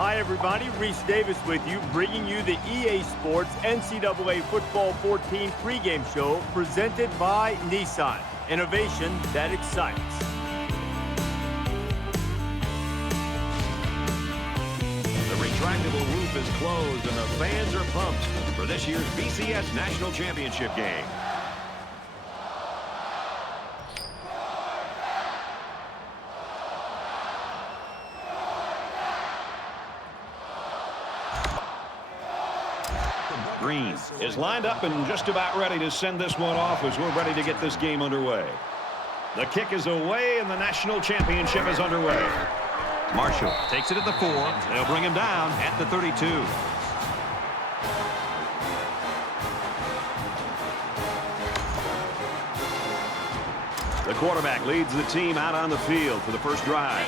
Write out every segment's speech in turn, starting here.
Hi, everybody. Reese Davis with you, bringing you the EA Sports NCAA Football 14 pregame show presented by Nissan. Innovation that excites. The retractable roof is closed and the fans are pumped for this year's BCS National Championship game. Green is lined up and just about ready to send this one off as we're ready to get this game underway. The kick is away and the national championship is underway. Marshall takes it at the 4. They'll bring him down at the 32. The quarterback leads the team out on the field for the first drive.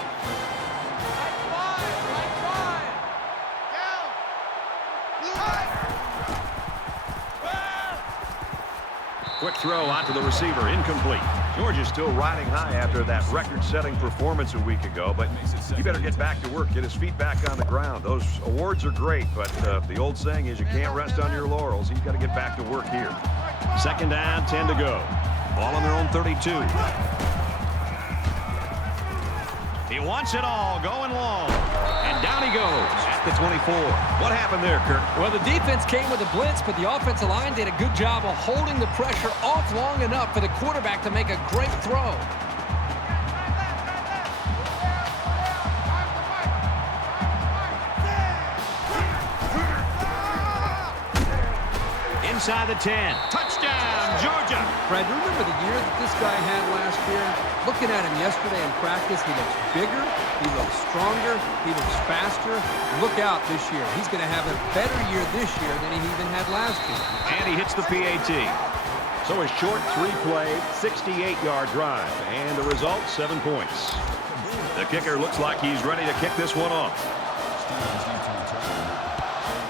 Quick throw onto the receiver, incomplete. Georgia's still riding high after that record-setting performance a week ago, but he better get back to work, get his feet back on the ground. Those awards are great, but the old saying is you can't rest on your laurels. He's got to get back to work here. Second down, 10 to go. Ball on their own 32. He wants it all, going long. And down he goes at the 24. What happened there, Kirk? Well, the defense came with a blitz, but the offensive line did a good job of holding the pressure off long enough for the quarterback to make a great throw. Inside the 10. Touchdown, Georgia. Brad, remember the year that this guy had last year? Looking at him yesterday in practice, he looks bigger, he looks stronger, he looks faster. Look out this year. He's going to have a better year this year than he even had last year. And he hits the PAT. So a short 3-play, 68-yard drive. And the result, 7 points. The kicker looks like he's ready to kick this one off.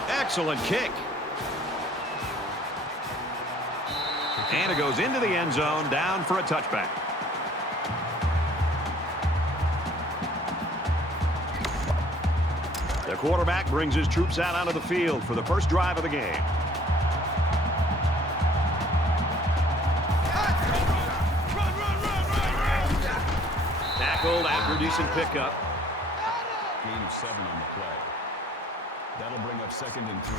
Excellent kick. And it goes into the end zone, down for a touchback. The quarterback brings his troops out onto the field for the first drive of the game. Tackled after a decent pickup. Gain of 7 on the play. That'll bring up 2nd and 3.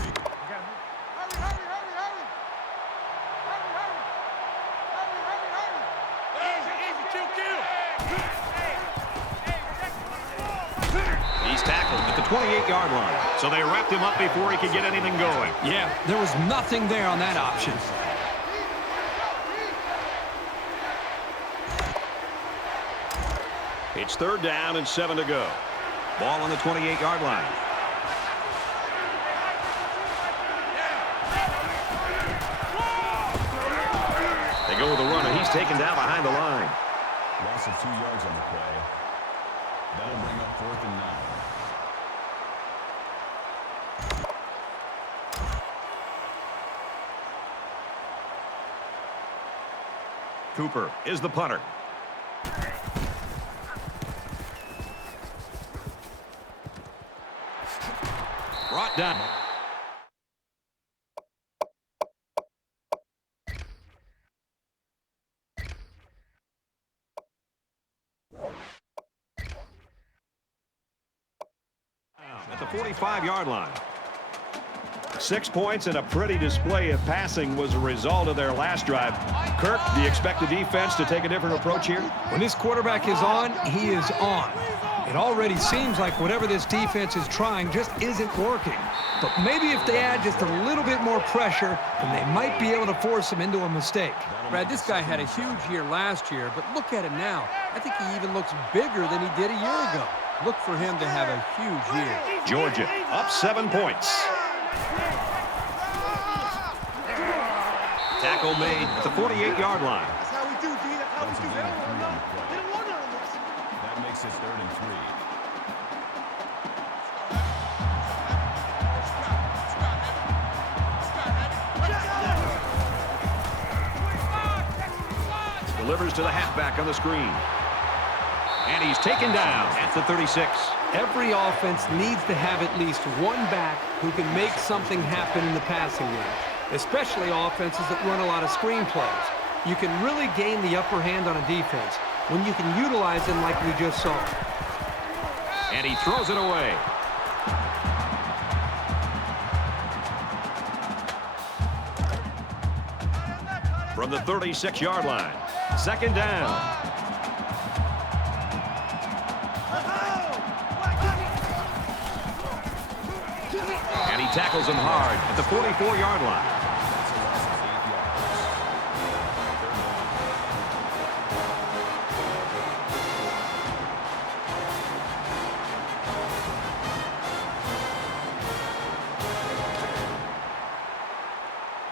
He's tackled at the 28-yard line. So they wrapped him up before he could get anything going. Yeah, there was nothing there on that option. It's 3rd down and 7 to go. Ball on the 28-yard line. They go with the runner. He's taken down behind the line. Loss of 2 yards on the play. That'll bring up 4th and 9. Cooper is the punter. Brought down. At the 45-yard line. 6 points and a pretty display of passing was a result of their last drive. Kirk, do you expect the defense to take a different approach here? When this quarterback is on, he is on. It already seems like whatever this defense is trying just isn't working. But maybe if they add just a little bit more pressure, then they might be able to force him into a mistake. Brad, this guy had a huge year last year, but look at him now. I think he even looks bigger than he did a year ago. Look for him to have a huge year. Georgia up 7 points. Tackle made at the 48-yard line. That's how we do, D. That's how we do. They don't want to run. They don't want to run this. That makes it 3rd and 3. Delivers to the halfback on the screen. And he's taken down at the 36. Every offense needs to have at least one back who can make something happen in the passing game, especially offenses that run a lot of screen plays. You can really gain the upper hand on a defense when you can utilize them like we just saw. And he throws it away. From the 36-yard line, second down. And he tackles him hard at the 44-yard line.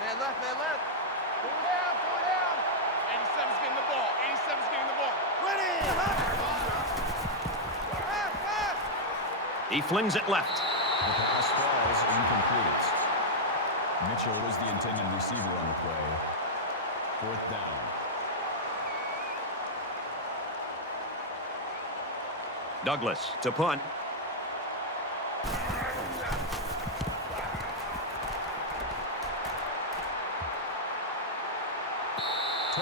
Man left. Pull down. 87's getting the ball. Ready! Pass! He flings it left. The pass falls incomplete. Mitchell was the intended receiver on the play. Fourth down. Douglas to punt.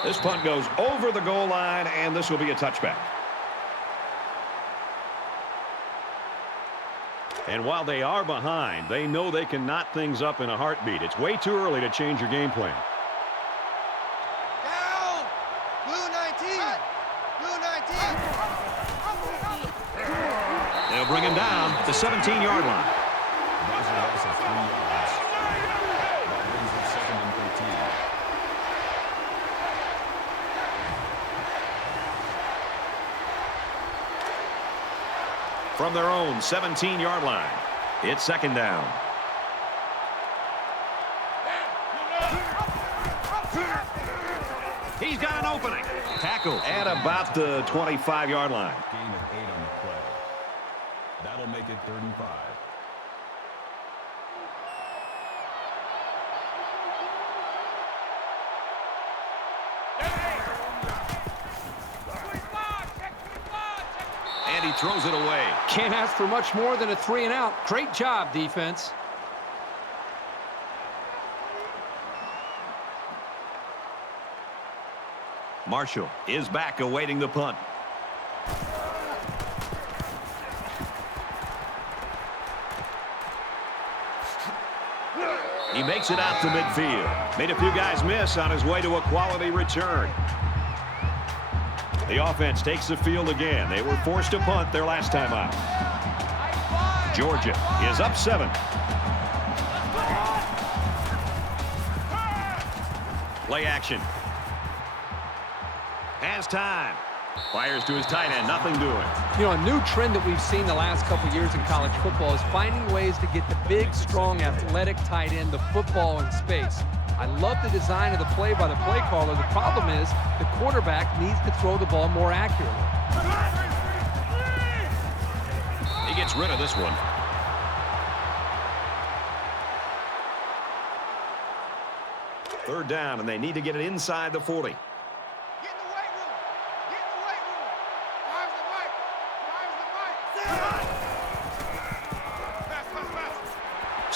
This punt goes over the goal line, and this will be a touchback. And while they are behind, they know they can knot things up in a heartbeat. It's way too early to change your game plan. Down! Blue 19! They'll bring him down at the 17-yard line. That's a loss of 3 yards. That brings up 2nd and 13. From their own 17-yard line, it's second down. He's got an opening. Tackle at about the 25-yard line. Gain of 8 on the play. That'll make it 3rd and 5. And he throws it away. Can't ask for much more than a 3-and-out. Great job, defense. Marshall is back awaiting the punt. He makes it out to midfield. Made a few guys miss on his way to a quality return. The offense takes the field again. They were forced to punt their last time out. Georgia is up 7. Play action. Has time. Fires to his tight end. Nothing doing. You know, a new trend that we've seen the last couple of years in college football is finding ways to get the big, strong, athletic tight end the football in space. I love the design of the play by the play caller. The problem is the quarterback needs to throw the ball more accurately. He gets rid of this one. Third down, and they need to get it inside the 40. Get in the weight room. Fires the mic. Pass.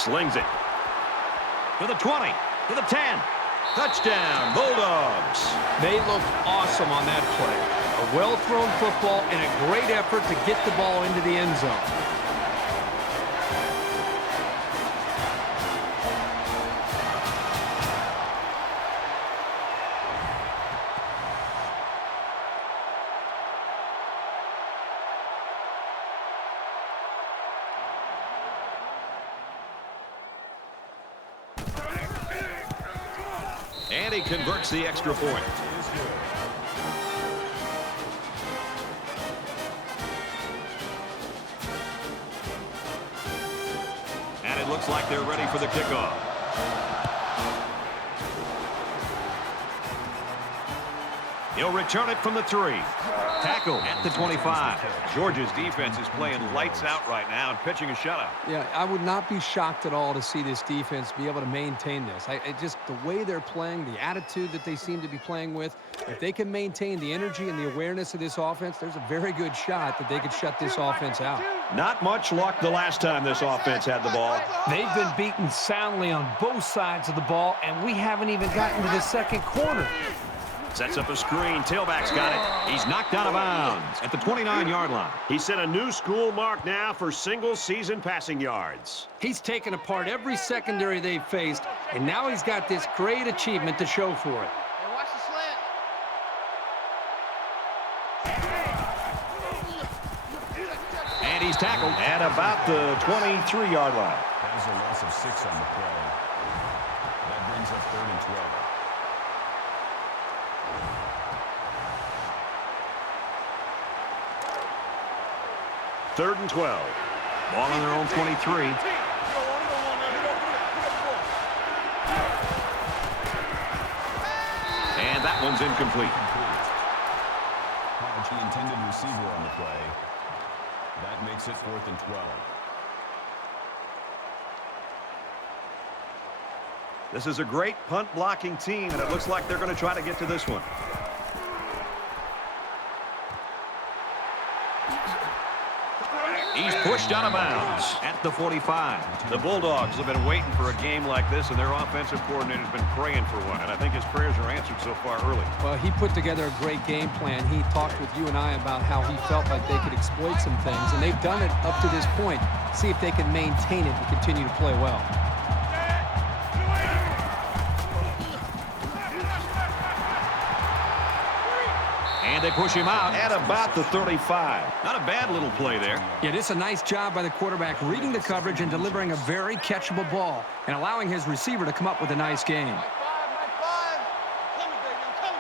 Slings it. To the 20. To the 10. Touchdown, Bulldogs. They looked awesome on that play. A well-thrown football and a great effort to get the ball into the end zone. And he converts the extra point. And it looks like they're ready for the kickoff. He'll return it from the 3. Tackle at the 25. Georgia's defense is playing lights out right now and pitching a shutout. Yeah, I would not be shocked at all to see this defense be able to maintain this. Just the way they're playing, the attitude that they seem to be playing with, if they can maintain the energy and the awareness of this offense, there's a very good shot that they could shut this offense out. Not much luck the last time this offense had the ball. They've been beaten soundly on both sides of the ball, and we haven't even gotten to the second quarter. Sets up a screen. Tailback's got it. He's knocked out of bounds at the 29-yard line. He set a new school mark now for single-season passing yards. He's taken apart every secondary they've faced, and now he's got this great achievement to show for it. Hey, watch the slant. And he's tackled at about the 23-yard line. That is a loss of 6 on the play. That brings up 3rd and 12. Third and 12. Ball on their own 23. And that one's incomplete. The intended receiver on the play. That makes it 4th and 12. This is a great punt blocking team, and it looks like they're going to try to get to this one. He's pushed out of bounds at the 45. The Bulldogs have been waiting for a game like this, and their offensive coordinator's been praying for one, and I think his prayers are answered so far early. Well, he put together a great game plan. He talked with you and I about how he felt like they could exploit some things, and they've done it up to this point. See if they can maintain it and continue to play well. And they push him out at about the 35. Not a bad little play there. Yeah, this is a nice job by the quarterback reading the coverage and delivering a very catchable ball and allowing his receiver to come up with a nice game. Mike 5. I'm coming,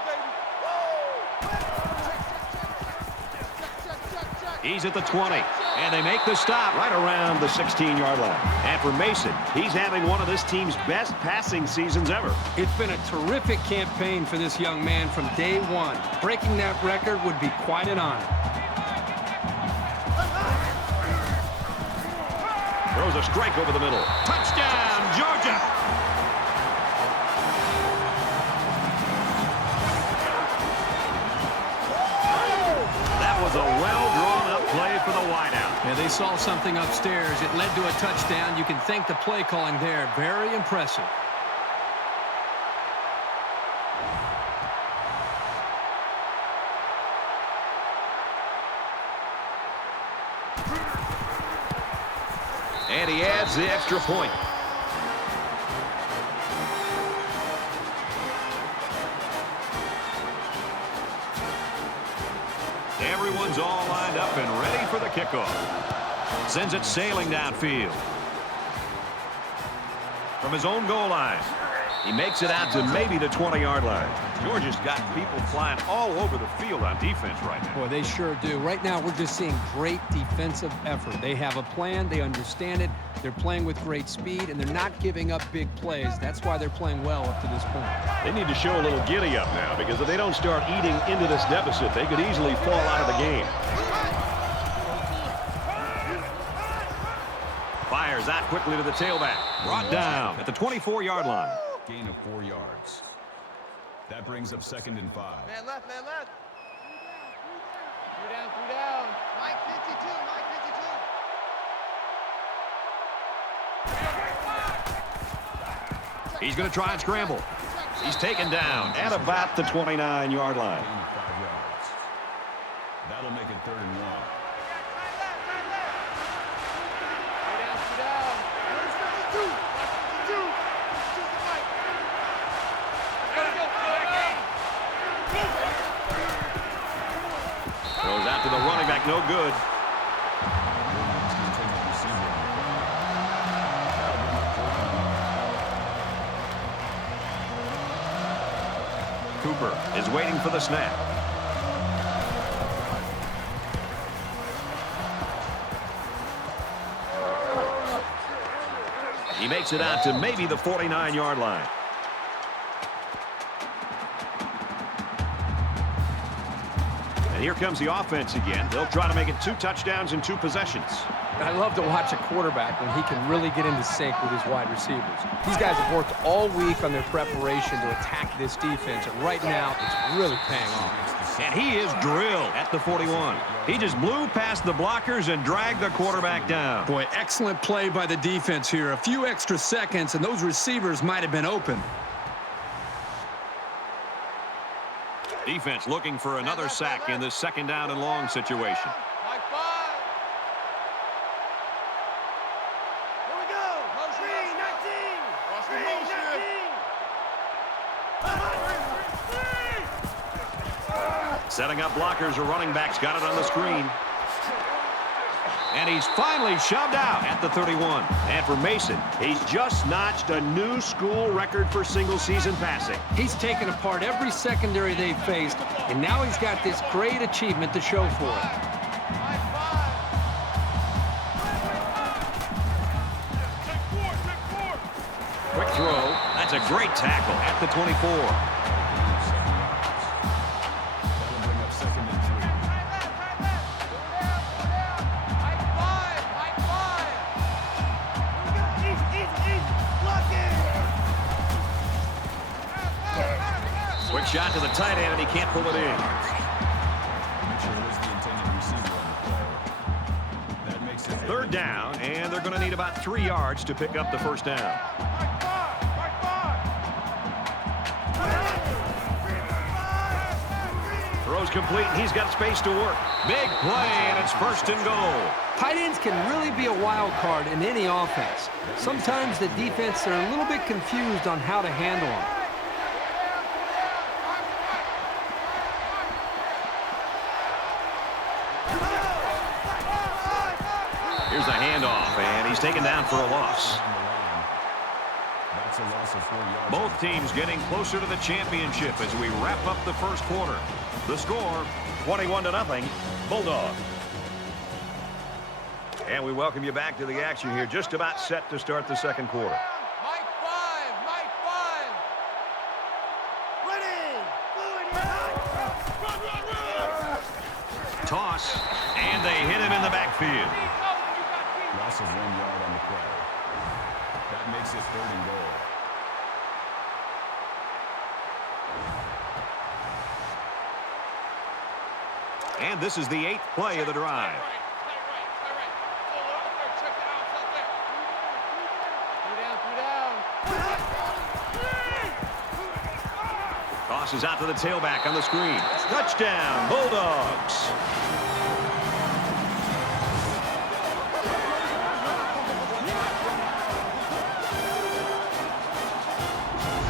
baby. He's at the 20. And they make the stop right around the 16-yard line. And for Mason, he's having one of this team's best passing seasons ever. It's been a terrific campaign for this young man from day one. Breaking that record would be quite an honor. Throws a strike over the middle. Touchdown, Georgia! That was a well-drawn-up play for the wideout. Yeah, they saw something upstairs. It led to a touchdown. You can thank the play calling there. Very impressive. And he adds the extra point. Everyone's all lined up and ready for the kickoff. Sends it sailing downfield. From his own goal line, he makes it out to maybe the 20-yard line. Georgia's got people flying all over the field on defense right now. Boy, they sure do. Right now, we're just seeing great defensive effort. They have a plan. They understand it. They're playing with great speed, and they're not giving up big plays. That's why they're playing well up to this point. They need to show a little giddy-up now, because if they don't start eating into this deficit, they could easily fall out of the game. Fires out quickly to the tailback. Brought down at the 24-yard line. Gain of 4 yards. That brings up 2nd and 5. Man left, man left. 3 down. Mike 52, Mike 52. He's going to try and scramble. He's taken down at about the 29-yard line. Gain of 5 yards. That'll make it 3rd and 1. 3 down. Where's 52? 52. Goes out to the running back, no good. Cooper is waiting for the snap. He makes it out to maybe the 49-yard line. And here comes the offense again. They'll try to make it 2 touchdowns in 2 possessions. I love to watch a quarterback when he can really get into sync with his wide receivers. These guys have worked all week on their preparation to attack this defense, and right now it's really paying off. And he is drilled at the 41. He just blew past the blockers and dragged the quarterback down. Boy, excellent play by the defense here. A few extra seconds, and those receivers might have been open. Defense looking for another sack in this second down and long situation. Setting up blockers, or running backs got it on the screen. And he's finally shoved out at the 31. And for Mason, he's just notched a new school record for single-season passing. He's taken apart every secondary they've faced, and now he's got this great achievement to show for it. Quick throw. That's a great tackle at the 24. Quick shot to the tight end, and he can't pull it in. Third down, and they're going to need about 3 yards to pick up the first down. Throws complete, and he's got space to work. Big play, and it's first and goal. Tight ends can really be a wild card in any offense. Sometimes the defense are a little bit confused on how to handle them. Here's the handoff, and he's taken down for a loss. That's a loss of 4 yards. Both teams getting closer to the championship as we wrap up the first quarter. The score, 21-0, Bulldogs. And we welcome you back to the action here, just about set to start the second quarter. Mike 5. Ready. Toss, and they hit him in the backfield. Loss of 1 yard on the play. That makes it 3rd and goal. And this is the 8th play of the drive. Tosses out to the tailback on the screen. Touchdown, Bulldogs.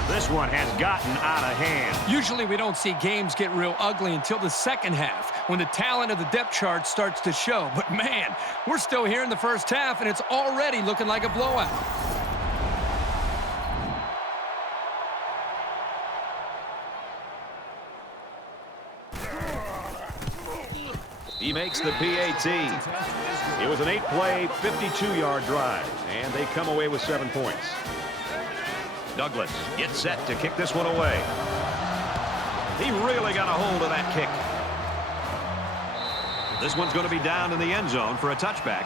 This one has gotten out of hand. Usually we don't see games get real ugly until the second half, when the talent of the depth chart starts to show. But man, we're still here in the first half, and it's already looking like a blowout. He makes the PAT. It was an 8-play, 52-yard drive, and they come away with 7 points. Douglas gets set to kick this one away. He really got a hold of that kick. This one's going to be down in the end zone for a touchback.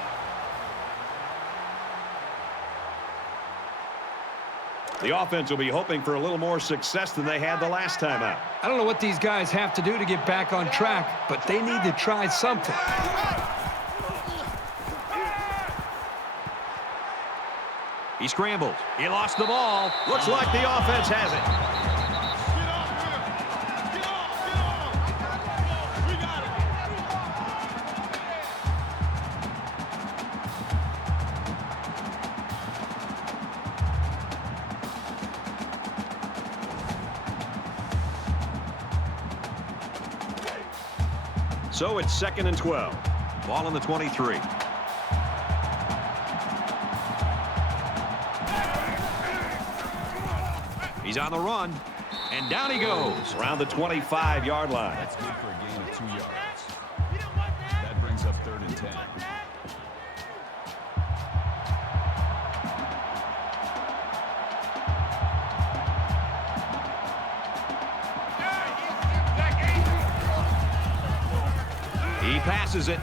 The offense will be hoping for a little more success than they had the last time out. I don't know what these guys have to do to get back on track, but they need to try something. He scrambled. He lost the ball. Looks like the offense has it. We got it. So it's 2nd and 12. Ball on the 23. He's on the run, and down he goes around the 25-yard line. That's good for a gain of 2 yards. That brings up 3rd and 10. He passes it.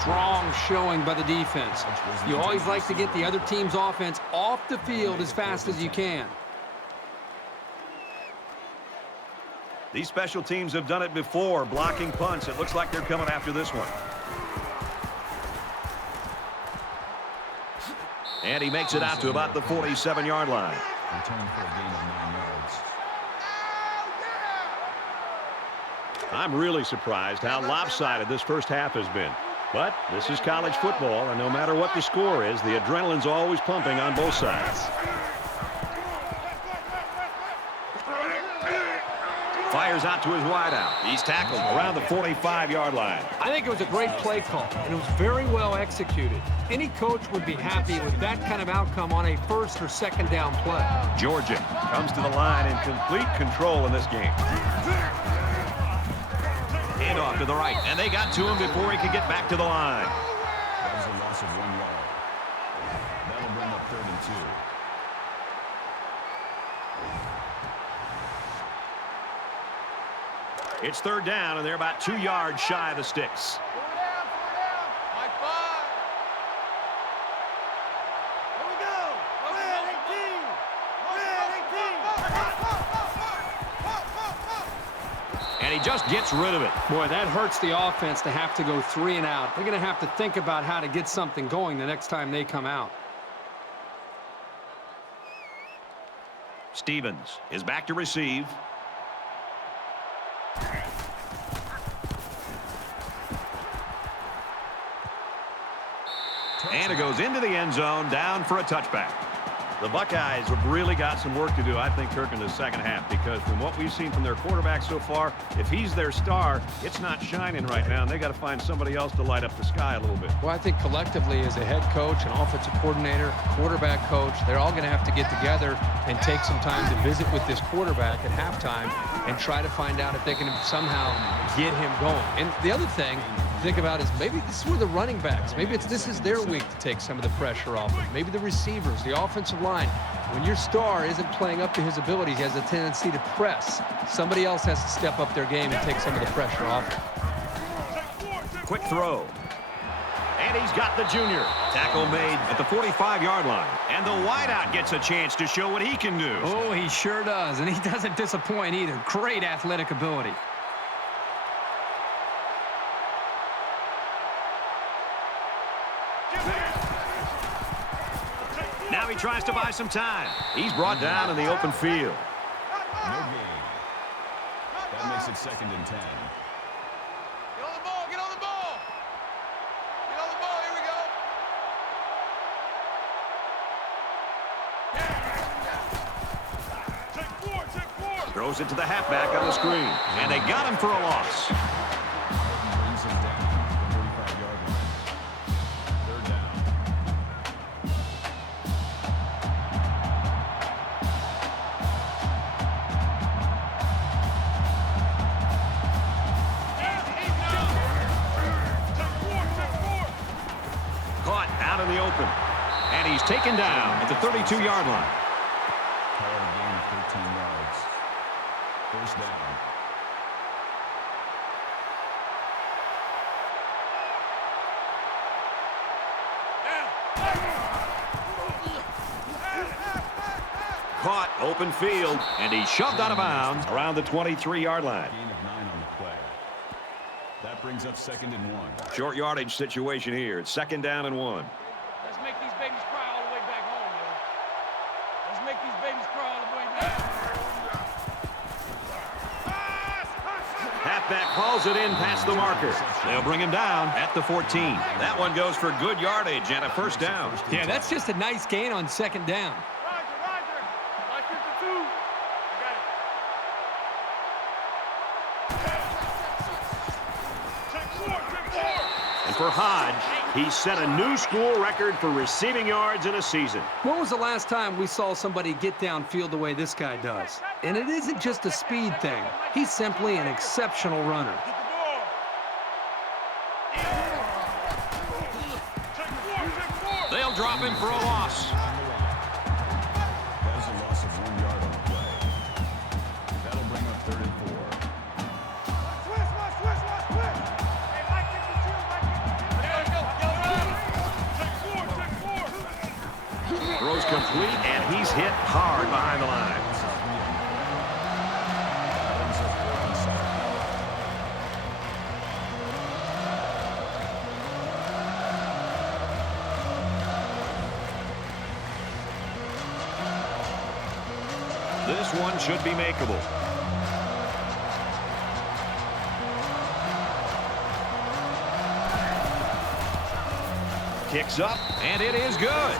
strong showing by the defense. You always like to get the other team's offense off the field as fast as you can. These special teams have done it before, blocking punts. It looks like they're coming after this one. And he makes it out to about the 47-yard line. Return for a gain of 9 yards. I'm really surprised how lopsided this first half has been. But this is college football, and no matter what the score is, the adrenaline's always pumping on both sides. Fires out to his wideout. He's tackled around the 45-yard line. I think it was a great play call, and it was very well executed. Any coach would be happy with that kind of outcome on a first or second down play. Georgia comes to the line in complete control in this game. Handoff to the right, and they got to him before he could get back to the line. That is a loss of 1 yard. That'll bring up 3rd and 2. It's 3rd down, and they're about 2 yards shy of the sticks. And he just gets rid of it. Boy, that hurts the offense to have to go 3 and out. They're going to have to think about how to get something going the next time they come out. Stevens is back to receive. And it goes into the end zone, down for a touchback. The Buckeyes have really got some work to do, I think, Kirk, in the second half, because from what we've seen from their quarterback so far, if he's their star, it's not shining right now, and they got to find somebody else to light up the sky a little bit. Well, I think collectively as a head coach, an offensive coordinator, quarterback coach, they're all going to have to get together and take some time to visit with this quarterback at halftime and try to find out if they can somehow get him going. And the other thing to think about is maybe this is where the running backs, maybe this is their week to take some of the pressure off them. Maybe the receivers, the offensive line. When your star isn't playing up to his abilities, he has a tendency to press. Somebody else has to step up their game and take some of the pressure off him. Quick throw. And he's got the junior. Tackle made at the 45-yard line. And the wideout gets a chance to show what he can do. Oh, he sure does, and he doesn't disappoint either. Great athletic ability. Now he tries to buy some time. He's brought down in the open field. No gain. That makes it 2nd and 10. Get on the ball, get on the ball. Get on the ball, here we go. Take 4, take 4. Throws it to the halfback on the screen. And they got him for a loss. Brings him down to the 35-yard line. 3rd down. Caught out in the open. And he's taken down at the 32-yard line. Call it a gain of 13 yards. 1st down. Caught open field. And he's shoved out of bounds around the 23-yard line. Gain of 9 on the play. That brings up 2nd and 1. Short yardage situation here. It's 2nd down and 1. Let's make these babies cry all the way back home, yo. Let's make these babies cry all the way back. Halfback hauls it in past the marker. They'll bring him down at the 14. That one goes for good yardage and a 1st down. Yeah, that's just a nice gain on 2nd down. Roger. Like 52. I got it. Take 4, take 4. And for Hodge, he set a new school record for receiving yards in a season. When was the last time we saw somebody get downfield the way this guy does? And it isn't just a speed thing. He's simply an exceptional runner. Get the ball. Take 4, take 4. They'll drop him for a loss. That is a loss of 1 yard on the play. That'll bring up 3rd and 4. Switch. Hey, Mike 52, Mike 52. Throws complete, and he's hit hard behind the line. This one should be makeable. Kicks up, and it is good.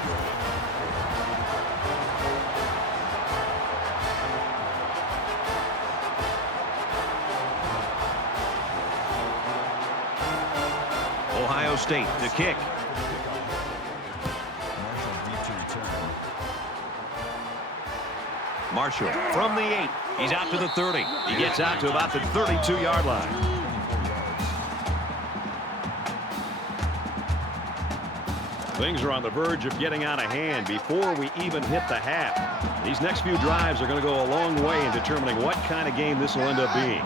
Ohio State to kick. Marshall from the 8. He's out to the 30. He gets out to about the 32-yard line. Things are on the verge of getting out of hand before we even hit the half. These next few drives are going to go a long way in determining what kind of game this will end up being.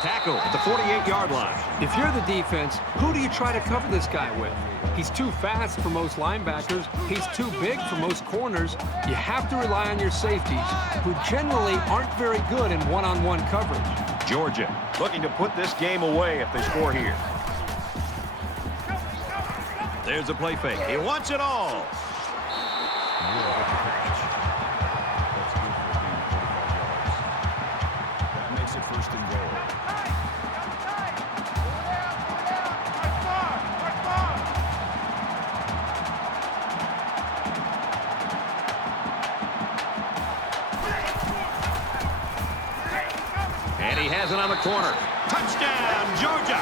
Tackle at the 48-yard line. If you're the defense, who do you try to cover this guy with? He's too fast for most linebackers. He's too big for most corners. You have to rely on your safeties, who generally aren't very good in one-on-one coverage. Georgia looking to put this game away if they score here. There's a play fake. He wants it all. That makes it first and goal. And he has it on the corner. Touchdown, Georgia!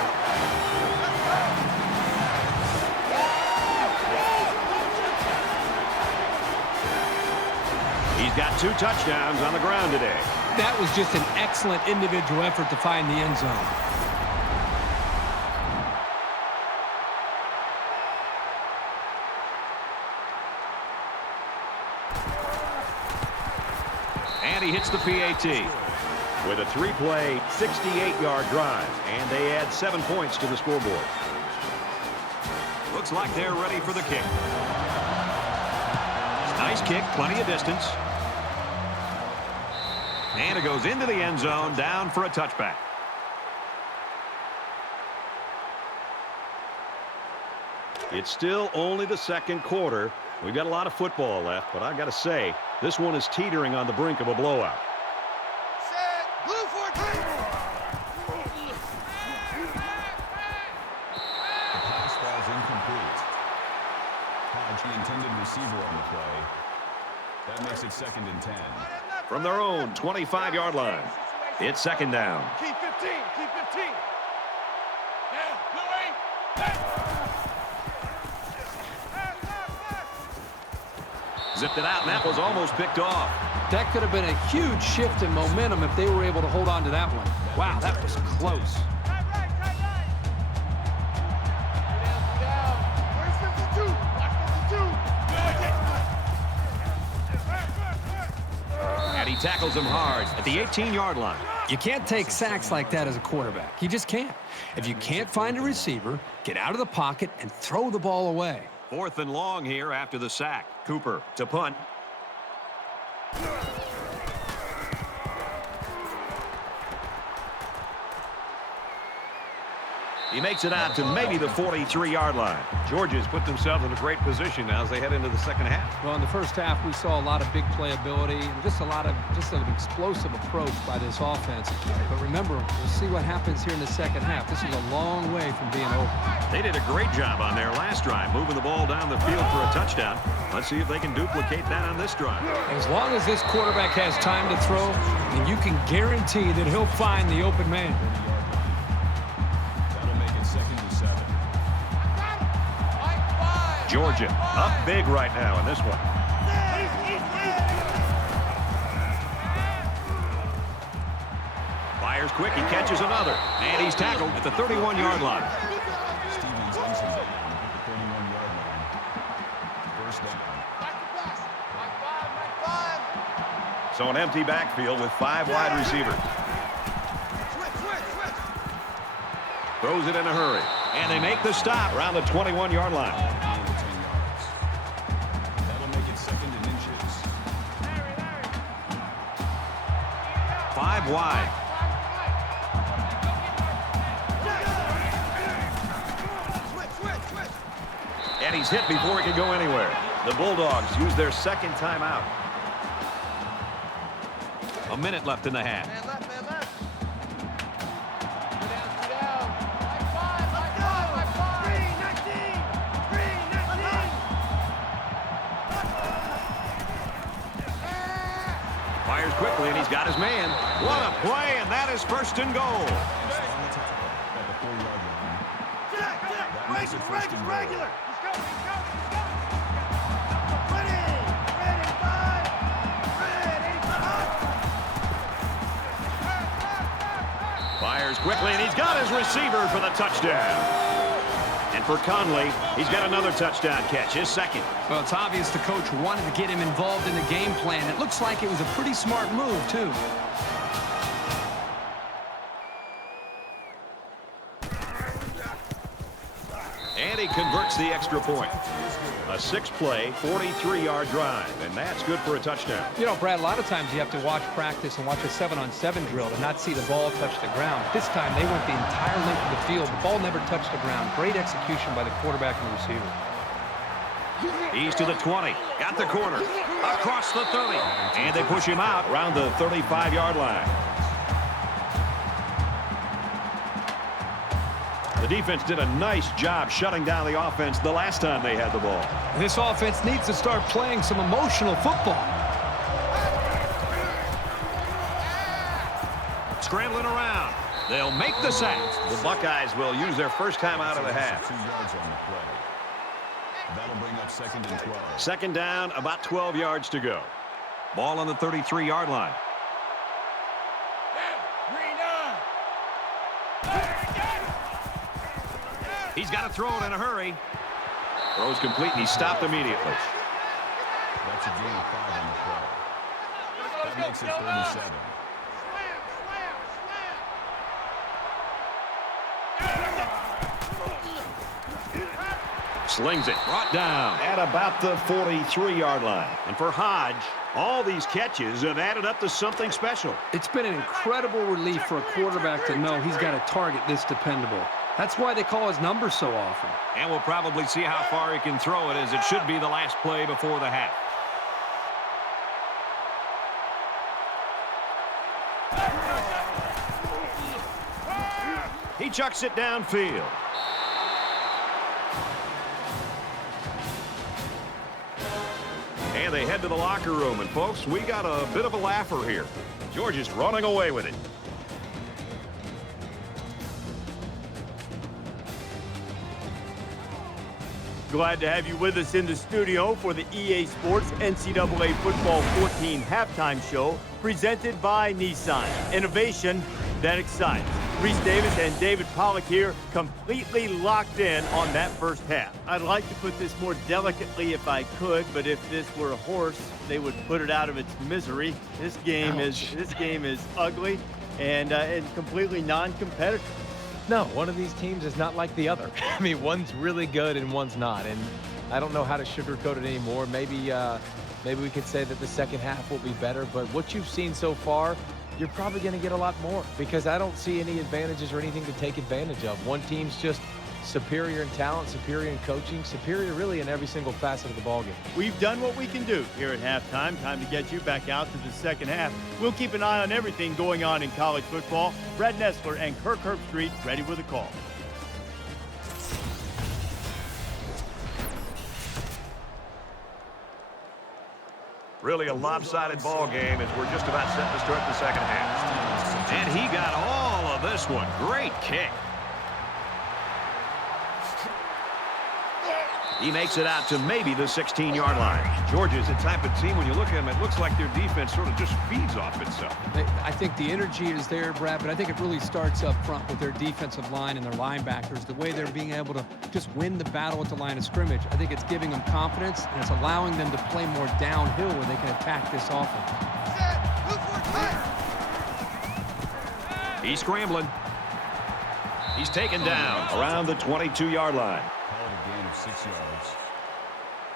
He's got 2 touchdowns on the ground today. That was just an excellent individual effort to find the end zone. And he hits the PAT. With a 3-play, 68-yard drive, and they add 7 points to the scoreboard. Looks like they're ready for the kick. Nice kick, plenty of distance. And it goes into the end zone, down for a touchback. It's still only the second quarter. We've got a lot of football left, but I've got to say, this one is teetering on the brink of a blowout. The intended receiver on the play. That makes it 2nd and 10. From their own 25-yard line, it's 2nd down. Keep 15. Keep 15. Zipped it out, and that was almost picked off. That could have been a huge shift in momentum if they were able to hold on to that one. Wow, that was close. And he tackles him hard at the 18-yard line. You can't take sacks like that as a quarterback. You just can't. If you can't find a receiver, get out of the pocket and throw the ball away. 4th and long here after the sack. Cooper to punt. He makes it out to maybe the 43-yard line. Georgia's put themselves in a great position now as they head into the second half. Well, in the first half, we saw a lot of big playability and just an explosive approach by this offense. But remember, we'll see what happens here in the second half. This is a long way from being over. They did a great job on their last drive, moving the ball down the field for a touchdown. Let's see if they can duplicate that on this drive. As long as this quarterback has time to throw, then you can guarantee that he'll find the open man. Georgia up big right now in this one. Fires quick, he catches another, and he's tackled at the 31-yard line. Stevens ends him down at the 31-yard line. First down. So an empty backfield with 5 wide receivers. Throws it in a hurry. And they make the stop around the 21-yard line. That'll make it 2nd and inches. 5 wide. And he's hit before he can go anywhere. The Bulldogs use their 2nd timeout. A minute left in the half. Man left, man left. Fires quickly, and he's got his man. What a play, and that is 1st and goal. At the 4-yard line. That makes it 1st and goal. Fires quickly, and he's got his receiver for the touchdown. And for Conley, he's got another touchdown catch, his 2nd. Well, it's obvious the coach wanted to get him involved in the game plan. It looks like it was a pretty smart move, too. And he converts the extra point. A 6-play, 43-yard drive, and that's good for a touchdown. You know, Brad, a lot of times you have to watch practice and watch a 7-on-7 drill to not see the ball touch the ground. This time they went the entire length of the field. The ball never touched the ground. Great execution by the quarterback and the receiver. He's to the 20. Got the corner. Across the 30. And they push him out around the 35-yard line. The defense did a nice job shutting down the offense the last time they had the ball. This offense needs to start playing some emotional football. Scrambling around. They'll make the sack. The Buckeyes will use their first time out of the half. 2 yards on the play. That'll bring up 2nd and 12. 2nd down, about 12 yards to go. Ball on the 33-yard line. He's got to throw it in a hurry. Throws complete, and he's stopped immediately. That's a gain of 5 on the play. That makes it 3rd and 7. Slings it, brought down at about the 43-yard line. And for Hodge, all these catches have added up to something special. It's been an incredible relief for a quarterback to know he's got a target this dependable. That's why they call his number so often. And we'll probably see how far he can throw it, as it should be the last play before the half. He chucks it downfield. And they head to the locker room. And, folks, we got a bit of a laugher here. Georgia's running away with it. Glad to have you with us in the studio for the EA Sports NCAA Football 14 halftime show presented by Nissan. Innovation that excites. Reese Davis and David Pollack here, completely locked in on that first half. I'd like to put this more delicately if I could, but if this were a horse, they would put it out of its misery. This game is ugly and completely non-competitive. No, one of these teams is not like the other. I mean, one's really good and one's not, and I don't know how to sugarcoat it anymore. Maybe we could say that the second half will be better, but what you've seen so far, you're probably going to get a lot more, because I don't see any advantages or anything to take advantage of. One team's just superior in talent, superior in coaching, superior really in every single facet of the ballgame. We've done what we can do here at halftime. Time to get you back out to the second half. We'll keep an eye on everything going on in college football. Brad Nessler and Kirk Herbstreit ready with a call. Really a lopsided ball game as we're just about set to start the second half. And he got all of this one. Great kick. He makes it out to maybe the 16-yard line. Georgia's the type of team, when you look at them, it looks like their defense sort of just feeds off itself. I think the energy is there, Brad, but I think it really starts up front with their defensive line and their linebackers, the way they're being able to just win the battle at the line of scrimmage. I think it's giving them confidence, and it's allowing them to play more downhill where they can attack this offense. He's scrambling. He's taken down around the 22-yard line. Call it a gain of 6 yards.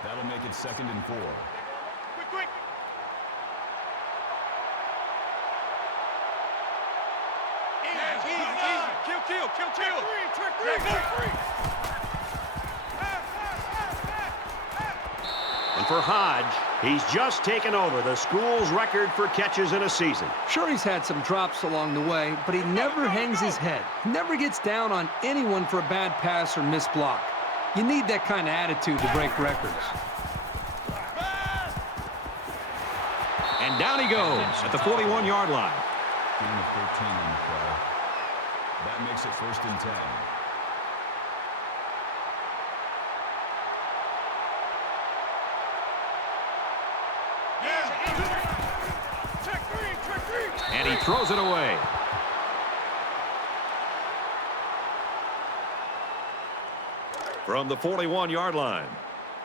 That'll make it 2nd and 4. Quick. Easy. Kill. Trick 3. And for Hodge, he's just taken over the school's record for catches in a season. Sure, he's had some drops along the way, but he never hangs his head. Never gets down on anyone for a bad pass or missed block. You need that kind of attitude to break records. And down he goes at the 41-yard line. Gain of 13 on the play. That makes it 1st and 10. And he throws it away. From the 41-yard line.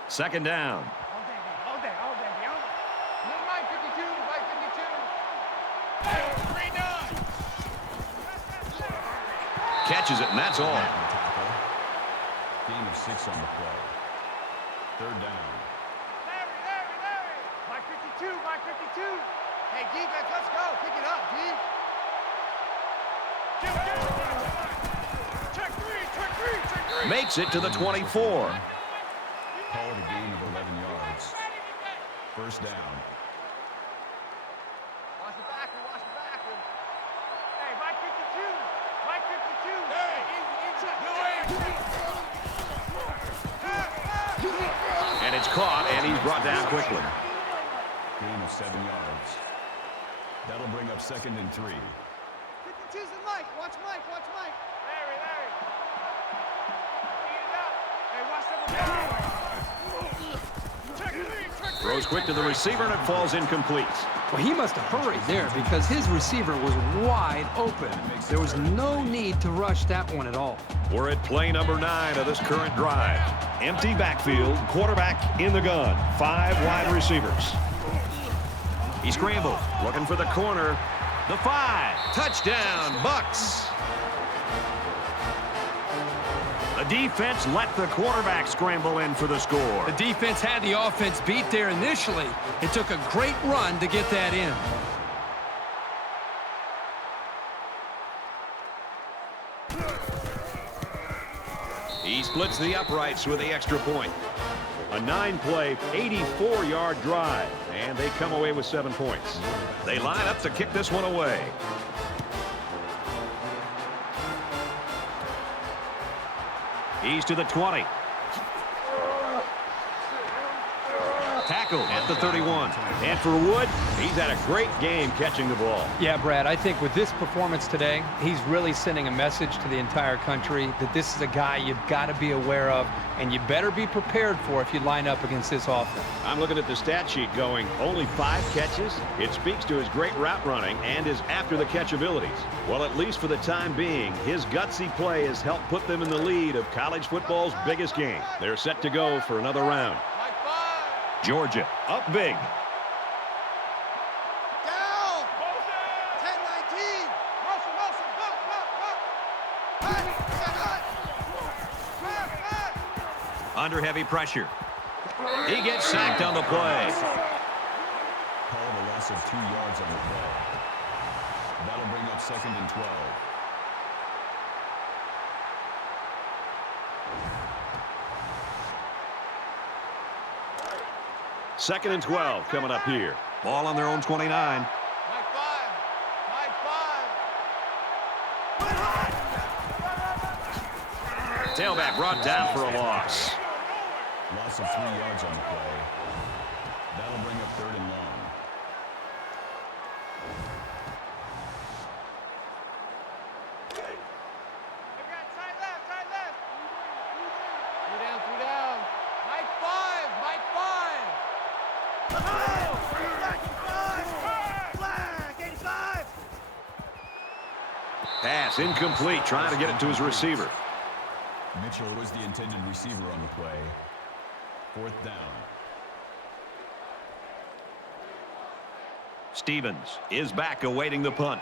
2nd down. All day. Mike 52. Catches it, and that's all. Gain of 6 on the play. 3rd down. Larry. Mike 52. Hey, defense, let's go. Pick it up, D. Check three. Makes it to the 24. Call it a gain of 11 yards. 1st down. Watch it backward. Hey, Mike 52. Hey, easy. And it's caught, and he's brought down quickly. Gain of 7 yards. That'll bring up 2nd and 3. 52's and Mike. Watch Mike. Larry. Feed it up. Hey, watch them. Check three. Throws quick to the receiver, and it falls incomplete. Well, he must have hurried there because his receiver was wide open. There was no need to rush that one at all. We're at play number 9 of this current drive. Empty backfield, quarterback in the gun. 5 wide receivers. He scrambled, looking for the corner. The 5, touchdown, Bucks. The defense let the quarterback scramble in for the score. The defense had the offense beat there initially. It took a great run to get that in. He splits the uprights with the extra point. A 9-play, 84-yard drive, and they come away with 7 points. They line up to kick this one away. He's to the 20. Tackled at the 31. And for Wood, he's had a great game catching the ball. Yeah, Brad, I think with this performance today, he's really sending a message to the entire country that this is a guy you've got to be aware of, and you better be prepared for if you line up against this offense. I'm looking at the stat sheet going, only 5 catches? It speaks to his great route running and his after-the-catch abilities. Well, at least for the time being, his gutsy play has helped put them in the lead of college football's biggest game. They're set to go for another round. Georgia up big. Down. 10-19. Wilson. Under heavy pressure. He gets sacked on the play. Called a loss of 2 yards on the play. That'll bring up 2nd and 12. Second and 12 coming up here. Ball on their own 29. Mike 5. Tailback brought down for a loss. Loss of 3 yards on the play. That'll bring up 3rd and long. Tight left. 3 down. Mike 5. Flag, 85. Pass incomplete, trying to get it to his receiver. Mitchell was the intended receiver on the play. 4th down. Stevens is back awaiting the punt.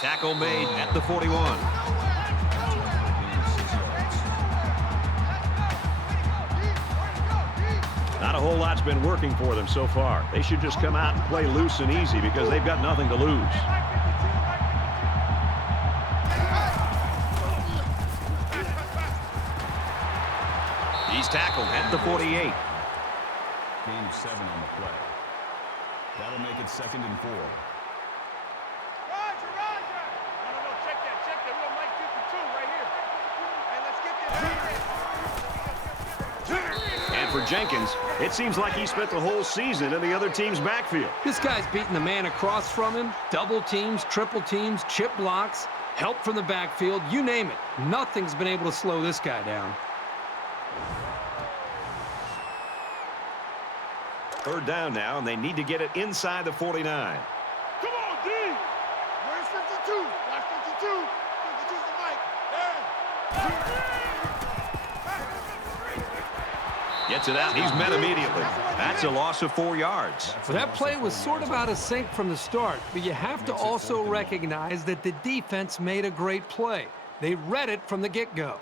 Tackle made at the 41. Not a whole lot's been working for them so far. They should just come out and play loose and easy because they've got nothing to lose. He's tackled at the 48. Gain of 7 on the play. That'll make it 2nd and 4. Roger, Roger. No, check that. We're on Mike 52 right here. Hey, let's get this. And for Jenkins, it seems like he spent the whole season in the other team's backfield. This guy's beating the man across from him. Double teams, triple teams, chip blocks, help from the backfield, you name it. Nothing's been able to slow this guy down. 3rd down now, and they need to get it inside the 49. Come on, D. Where's 52? Watch 52. 52's the mic. Gets it out. He's met immediately. That's a loss of 4 yards. So that play was sort of out of sync from the start, but you have to also recognize that the defense made a great play. They read it from the get-go.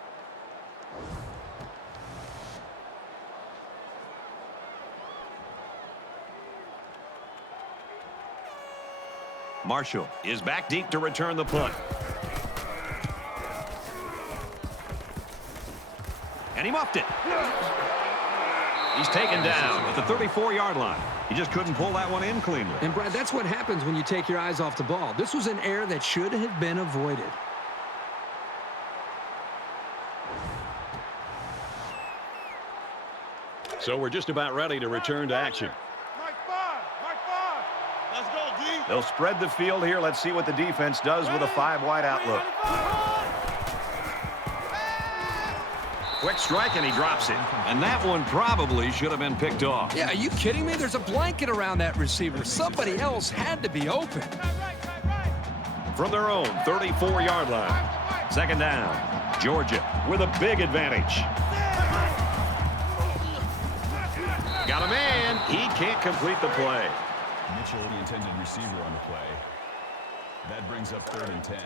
Marshall is back deep to return the punt. And he muffed it. He's taken down at the 34-yard line. He just couldn't pull that one in cleanly. And, Brad, that's what happens when you take your eyes off the ball. This was an error that should have been avoided. So we're just about ready to return to action. Mike 5. Let's go, D. They'll spread the field here. Let's see what the defense does with a 5-wide outlook. Quick strike, and he drops it. And that one probably should have been picked off. Yeah, are you kidding me? There's a blanket around that receiver. Somebody else had to be open. From their own 34-yard line. 2nd down. Georgia with a big advantage. Got a man. He can't complete the play. Mitchell, the intended receiver on the play. That brings up 3rd and 10.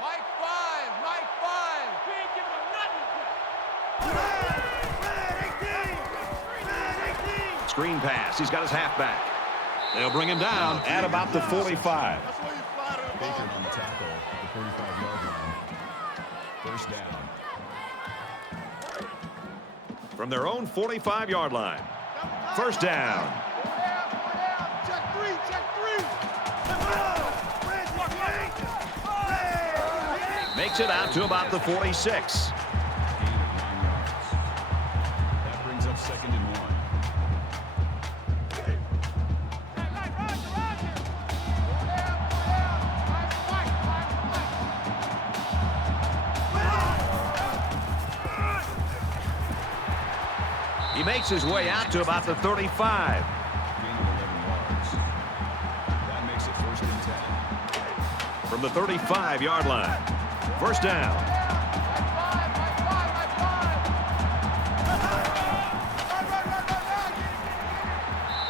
Mike 5. We ain't giving him nothing. Screen pass. He's got his halfback. They'll bring him down at about the 45. Baker on the tackle at the 45-yard line. 1st down. From their own 45-yard line. 1st down. Check 3. Makes it out to about the 46. Gain of 9 yards. That brings up 2nd and 1. He makes his way out to about the 35. Gain of 11 yards. That makes it 1st and 10. From the 35-yard line. 1st down.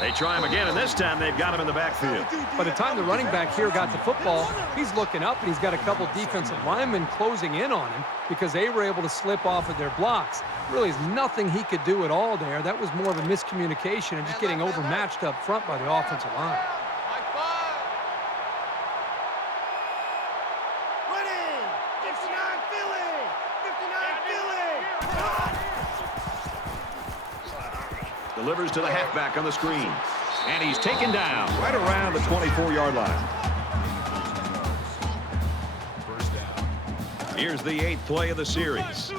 They try him again, and this time they've got him in the backfield. By the time the running back here got the football, he's looking up, and he's got a couple defensive linemen closing in on him because they were able to slip off of their blocks. Really is nothing he could do at all there. That was more of a miscommunication and just getting overmatched up front by the offensive line. Mike 5. Ready. 59 Philly. Delivers to the halfback on the screen. And he's taken down right around the 24-yard line. 1st down. Here's the 8th play of the series.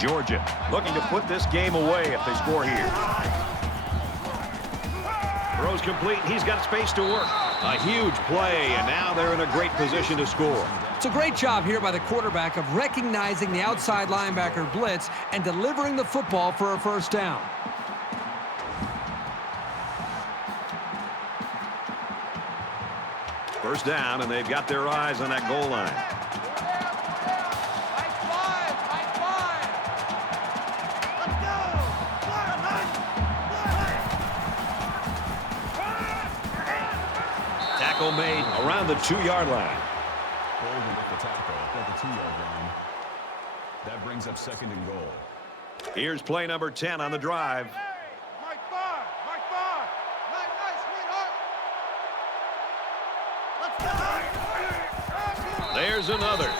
Georgia looking to put this game away if they score here. Throws complete. He's got space to work. A huge play, and now they're in a great position to score. It's a great job here by the quarterback of recognizing the outside linebacker blitz and delivering the football for a 1st down. First down, and they've got their eyes on that goal line. Tackle made around the 2-yard line. Bolden with the tackle at the 2-yard line. That brings up 2nd and goal. Here's play number 10 on the drive. Mike Barr. Mike Barr. Nice, sweetheart. Let's go. There's another.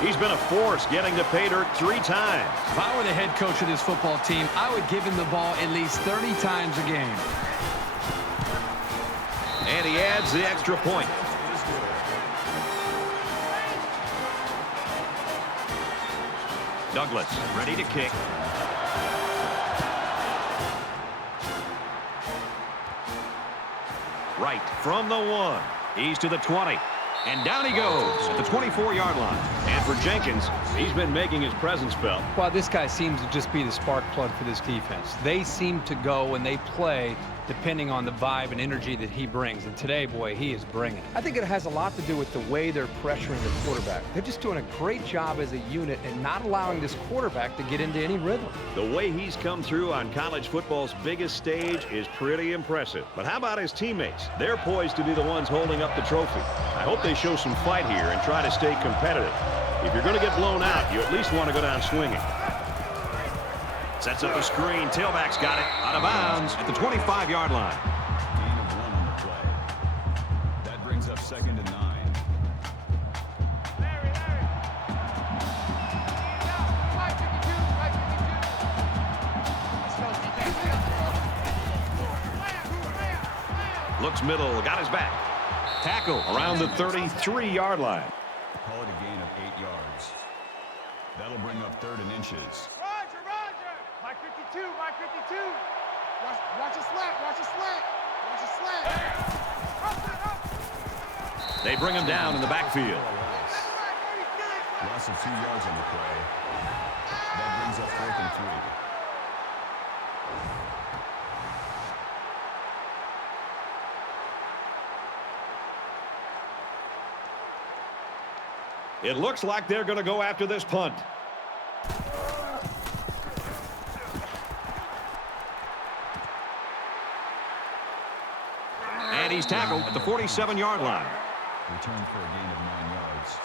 He's been a force getting to pay dirt 3 times. If I were the head coach of this football team, I would give him the ball at least 30 times a game. And he adds the extra point. Douglas ready to kick. Right from the 1. He's to the 20. And down he goes at the 24-yard line. And for Jenkins, he's been making his presence felt. Well, this guy seems to just be the spark plug for this defense. They seem to go when they play depending on the vibe and energy that he brings. And today, boy, he is bringing it. I think it has a lot to do with the way they're pressuring the quarterback. They're just doing a great job as a unit and not allowing this quarterback to get into any rhythm. The way he's come through on college football's biggest stage is pretty impressive. But how about his teammates? They're poised to be the ones holding up the trophy. I hope they show some fight here and try to stay competitive. If you're going to get blown out, you at least want to go down swinging. Sets up a screen. Tailback's got it. Out of bounds at the 25-yard line. Gain of 1 on the play. That brings up 2nd and 9. Looks middle. Got his back. Tackle around the 33-yard line. Call it a gain of 8 yards. That'll bring up 3rd and inches. Roger. Mike 52. Mike 52. Watch a slant. Watch a slant. Watch a slant. They bring him down in the backfield. Loss of 2 yards on the play. That brings up 4th and 3. It looks like they're going to go after this punt. And he's tackled at the 47-yard line. Return for a gain of 9 yards.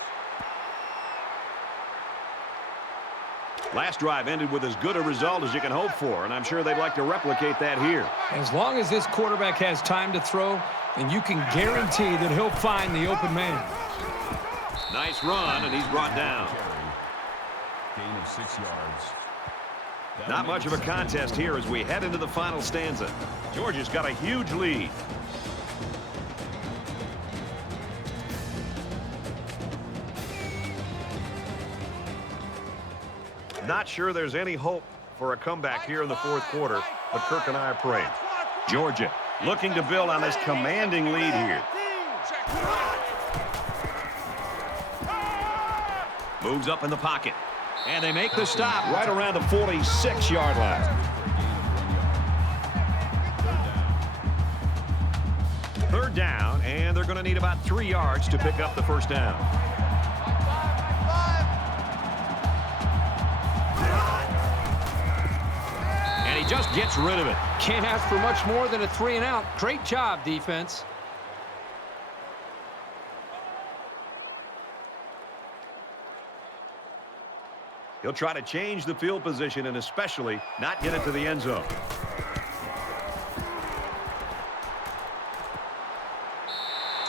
Last drive ended with as good a result as you can hope for, and I'm sure they'd like to replicate that here. As long as this quarterback has time to throw, then you can guarantee that he'll find the open man. Nice run, and he's brought down. Gain of 6 yards. Not much of a contest here as we head into the final stanza. Georgia's got a huge lead. Not sure there's any hope for a comeback here in the 4th quarter, but Kirk and I are praying. Georgia looking to build on this commanding lead here. Moves up in the pocket. And they make the stop right around the 46-yard line. 3rd down, and they're going to need about 3 yards to pick up the 1st down. And he just gets rid of it. Can't ask for much more than a 3-and-out. Great job, defense. He'll try to change the field position and especially not get it to the end zone.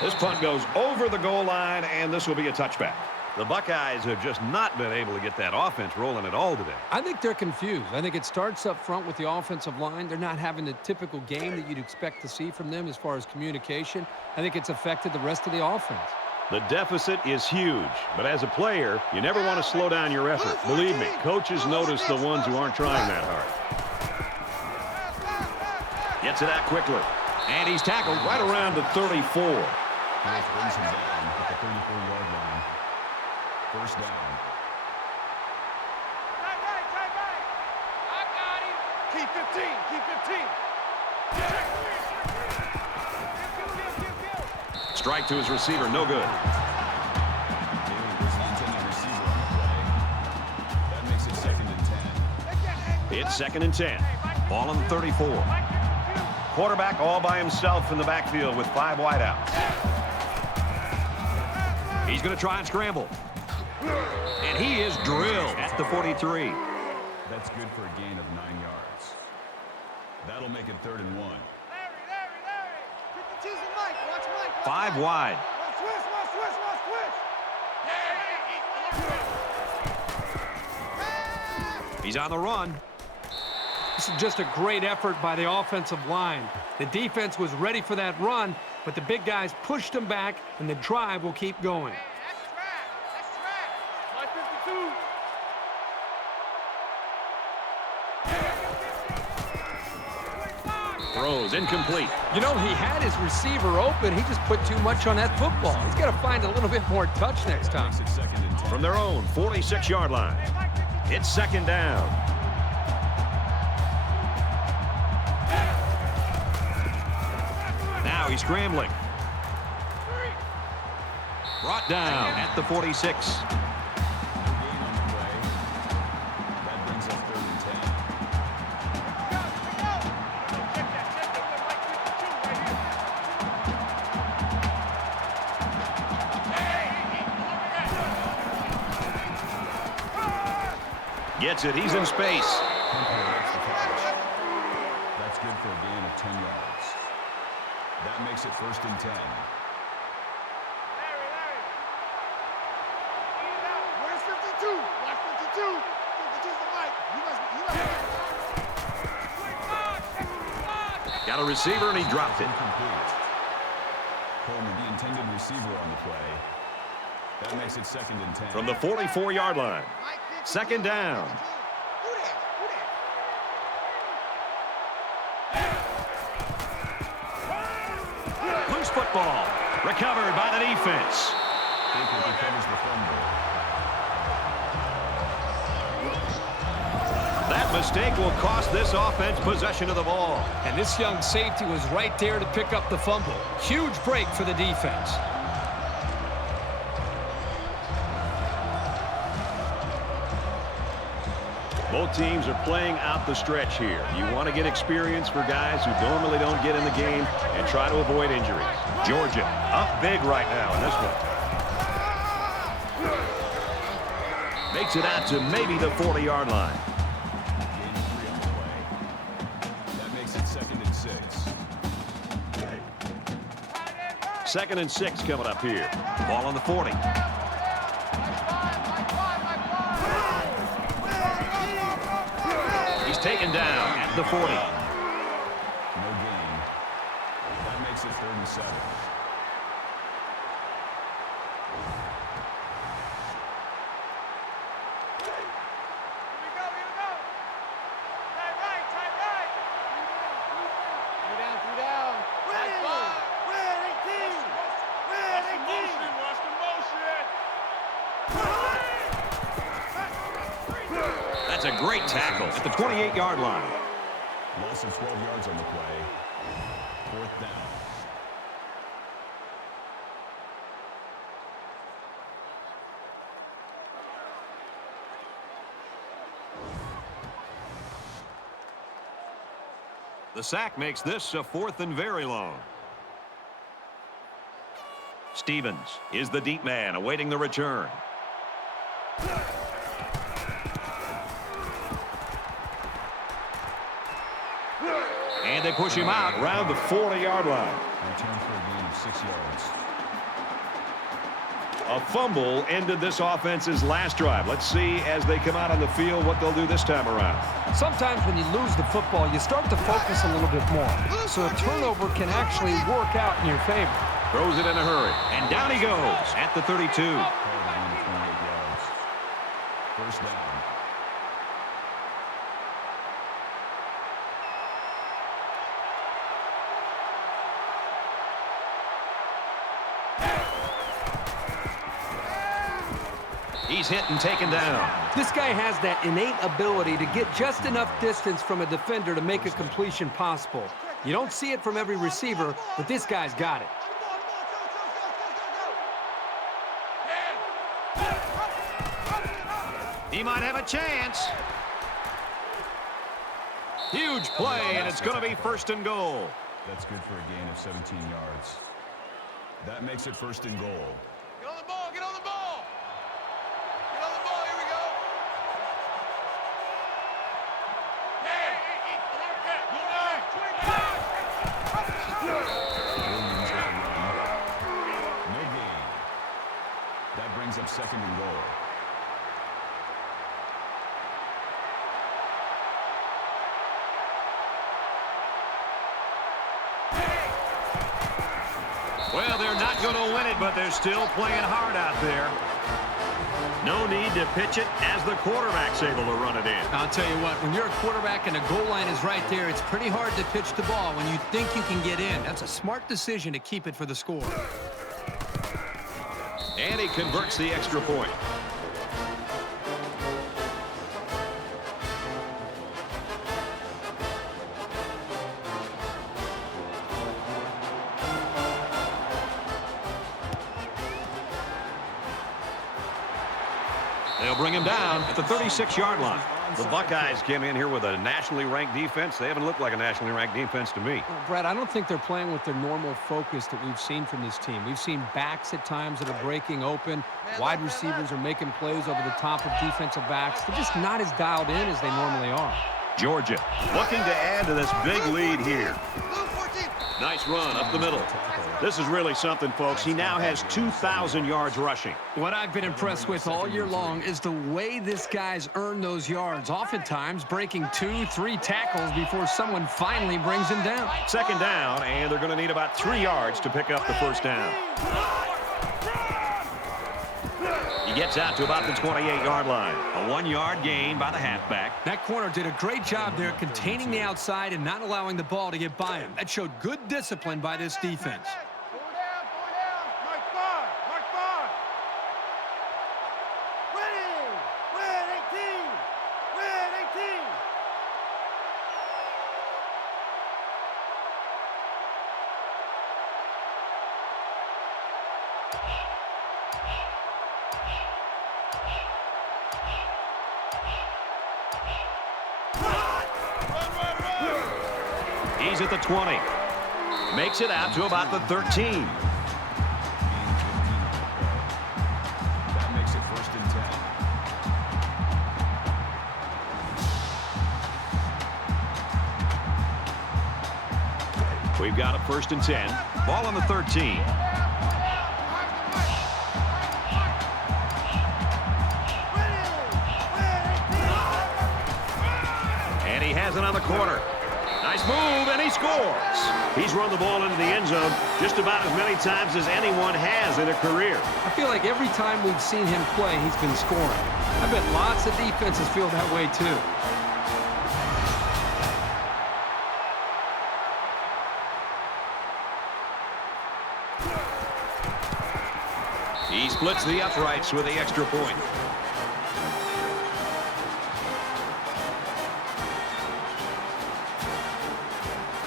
This punt goes over the goal line, and this will be a touchback. The Buckeyes have just not been able to get that offense rolling at all today. I think they're confused. I think it starts up front with the offensive line. They're not having the typical game that you'd expect to see from them as far as communication. I think it's affected the rest of the offense. The deficit is huge, but as a player, you never want to slow down your effort. Believe me, coaches notice the ones who aren't trying that hard. Gets it out quickly, and he's tackled right around the 34. Brings him down at the 34-yard line. 1st down. I got him. Keep 15. Keep 15. Strike to his receiver, no good. Daly was the intended receiver on the play. That makes it 2nd and 10. It's 2nd and 10. Ball on the 34. quarterback all by himself in the backfield with 5 wideouts. He's going to try and scramble. And he is drilled at the 43. That's good for a gain of 9 yards. That'll make it 3rd and 1. Larry. 52's the Mike. Watch Mike. 5 wide. Watch twist. He's on the run. This is just a great effort by the offensive line. The defense was ready for that run, but the big guys pushed them back, and the drive will keep going. That's track. Mike 52. Throws incomplete. You know, he had his receiver open. He just put too much on that football. He's got to find a little bit more touch next time. Makes it 2nd and 10. From their own 46-yard line. It's 2nd down. Now he's scrambling. Brought down at the 46. Gain on the play. That brings up 3rd and 10. Gets it. He's in space. That's good for a gain of 10 yards. That makes it 1st and 10. Where's 52? Watch 52. 52's the Mike. You must Got a receiver, and he dropped it. Incomplete. Coleman, the intended receiver on the play. That makes it 2nd and 10. From the 44-yard line. Mike 52. 2nd down. Who that? Loose football. Recovered by the defense. Baker recovers the fumble. That mistake will cost this offense possession of the ball. And this young safety was right there to pick up the fumble. Huge break for the defense. Both teams are playing out the stretch here. You want to get experience for guys who normally don't get in the game and try to avoid injuries. Georgia up big right now in this one. Makes it out to maybe the 40-yard line. Gain of 3 on the play. That makes it 2nd and 6. 2nd and 6 coming up here. Ball on the 40. He's taken down at the 40. No gain. That makes it 3rd and 7. That's a great tackle at the 28-yard line. Loss of 12 yards on the play. 4th down. The sack makes this a 4th and very long. Stevens is the deep man awaiting the return. And they push him out around the 40-yard line. Return for a gain of 6 yards. A fumble ended this offense's last drive. Let's see as they come out on the field what they'll do this time around. Sometimes when you lose the football, you start to focus a little bit more. So a turnover can actually work out in your favor. Throws it in a hurry. And down he goes at the 32. Called a gain of 28 yards. 1st down. He's hit and taken down. This guy has that innate ability to get just enough distance from a defender to make a completion possible. You don't see it from every receiver, but this guy's got it. He might have a chance. Huge play, and it's going to be 1st and goal. That's good for a gain of 17 yards. That makes it 1st and goal. Get on the ball, get on the ball! Get on the ball, here we go! Williams with a run. No gain. That brings up 2nd and goal. Well, they're not going to win it, but they're still playing hard out there. No need to pitch it as the quarterback's able to run it in. I'll tell you what, when you're a quarterback and the goal line is right there, it's pretty hard to pitch the ball when you think you can get in. That's a smart decision to keep it for the score. And he converts the extra point. They'll bring him down at the 36-yard line. The Buckeyes came in here with a nationally ranked defense. They haven't looked like a nationally ranked defense to me. Well, Brad, I don't think they're playing with their normal focus that we've seen from this team. We've seen backs at times that are breaking open. Wide receivers are making plays over the top of defensive backs. They're just not as dialed in as they normally are. Georgia looking to add to this big lead here. Nice run up the middle. This is really something, folks. He now has 2,000 yards rushing. What I've been impressed with all year long is the way this guy's earned those yards, oftentimes breaking 2, 3 tackles before someone finally brings him down. 2nd down, and they're going to need about 3 yards to pick up the 1st down. He gets out to about the 28-yard line. A 1-yard gain by the halfback. That corner did a great job there containing the outside and not allowing the ball to get by him. That showed good discipline by this defense. He's at the 20. Makes it out to about the 13. That makes it 1st and 10. We've got a 1st and 10. Ball on the 13. And he has it on the corner. Nice move, and he scores. He's run the ball into the end zone just about as many times as anyone has in a career. I feel like every time we've seen him play, he's been scoring. I bet lots of defenses feel that way, too. He splits the uprights with the extra point.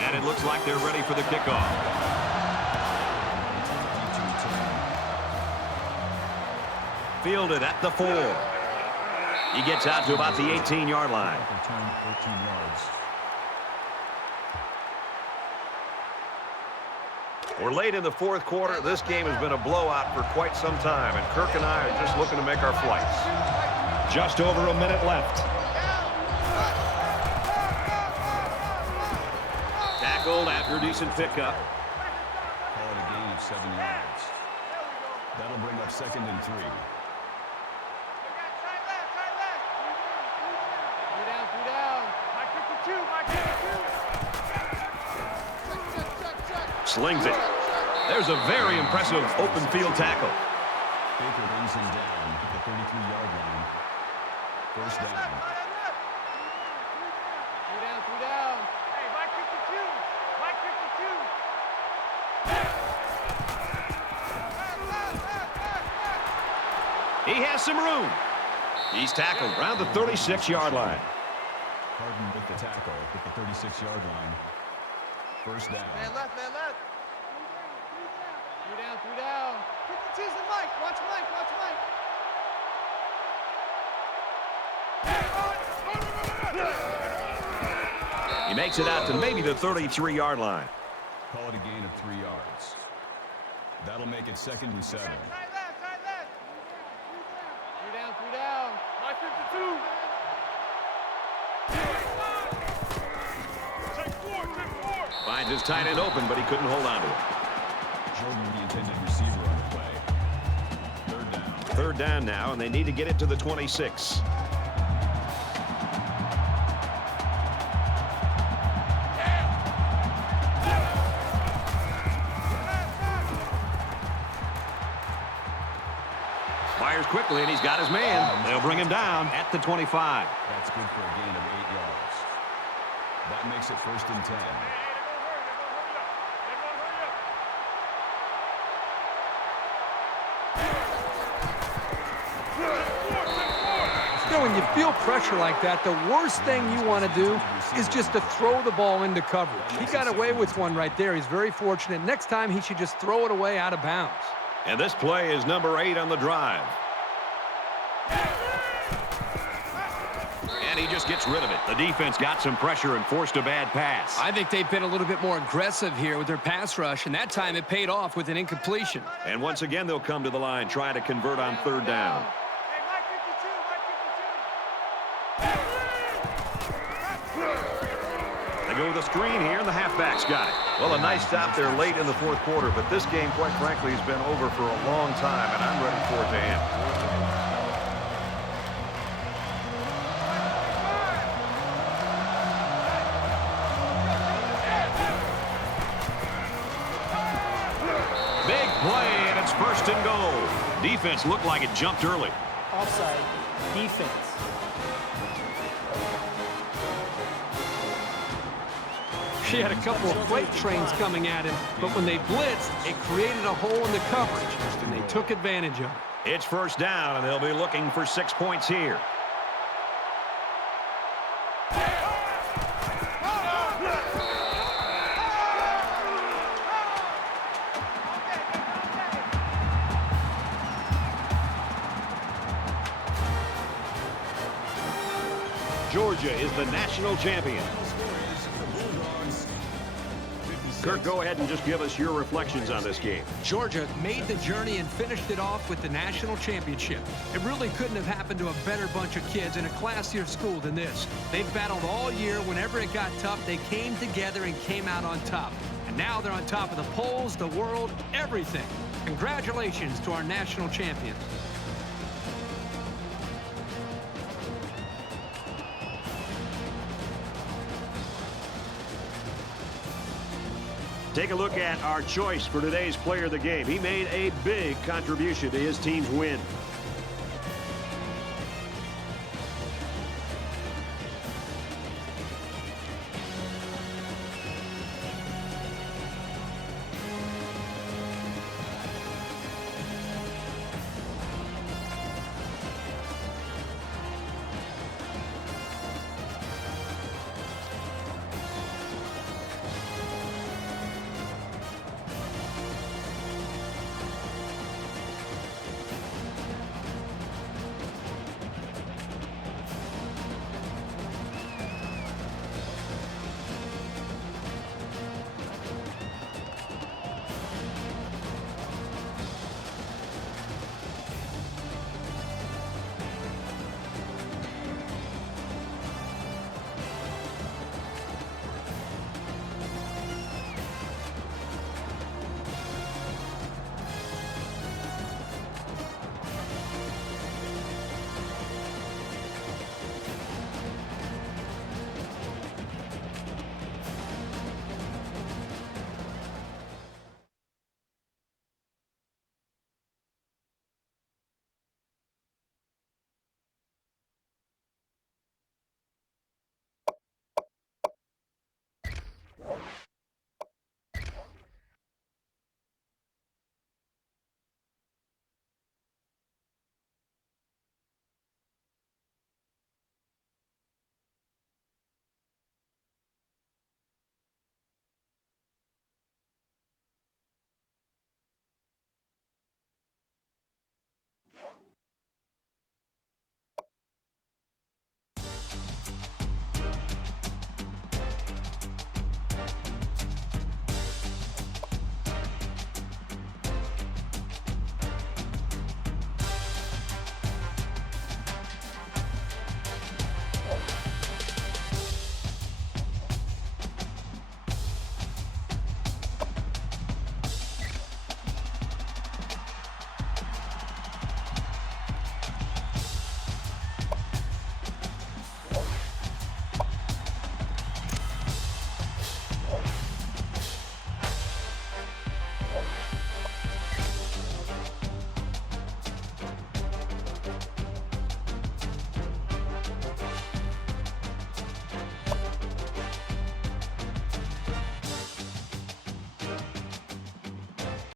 And it looks like they're ready for the kickoff. Fielded at the 4. He gets out to about the 18-yard line. Return 14 yards. We're late in the 4th quarter. This game has been a blowout for quite some time, and Kirk and I are just looking to make our flights. Just over a minute left. Tackled after a decent pickup. Call it a gain of 7 yards. That'll bring up 2nd and 3. Slings it. There's a very impressive open field tackle. Baker brings him down at the 33-yard line. 1st down. Three down. Hey, Mike 52. Mike 52. He has some room. He's tackled around the 36-yard line. Harden with the tackle at the 36-yard line. 1st down. Man left, man left. Three down. 52's the Mike. Watch Mike, watch Mike. He makes it out to maybe the 33-yard line. Call it a gain of 3 yards. That'll make it 2nd and 7. Side left, side left. 3 down. My 52. Take 4. Finds his tight end open, but he couldn't hold on to it. Jordan, the intended receiver on the play. 3rd down. 3rd down now, and they need to get it to the 26. Fires quickly, and he's got his man. They'll bring him down at the 25. That's good for a gain of 8 yards. That makes it 1st and 10. You know, when you feel pressure like that, the worst thing you want to do is just to throw the ball into coverage. He got away with one right there. He's very fortunate. Next time, he should just throw it away out of bounds. And this play is number 8 on the drive. And he just gets rid of it. The defense got some pressure and forced a bad pass. I think they've been a little bit more aggressive here with their pass rush, and that time it paid off with an incompletion. And once again, they'll come to the line, trying to convert on 3rd down. Hey, my 52. They go with a screen here, and the halfback's got it. Well, a nice stop there late in the 4th quarter, but this game, quite frankly, has been over for a long time, and I'm ready for it to end. Big play, and it's 1st and goal. Defense looked like it jumped early. Offside. Defense. She had a couple of freight trains coming at him, but when they blitzed, it created a hole in the coverage, and they took advantage of it. It's 1st down, and they'll be looking for 6 points here. Georgia is the national champion. Kirk, go ahead and just give us your reflections on this game. Georgia made the journey and finished it off with the national championship. It really couldn't have happened to a better bunch of kids in a classier school than this. They've battled all year. Whenever it got tough, they came together and came out on top. And now they're on top of the polls, the world, everything. Congratulations to our national champions. Take a look at our choice for today's player of the game. He made a big contribution to his team's win.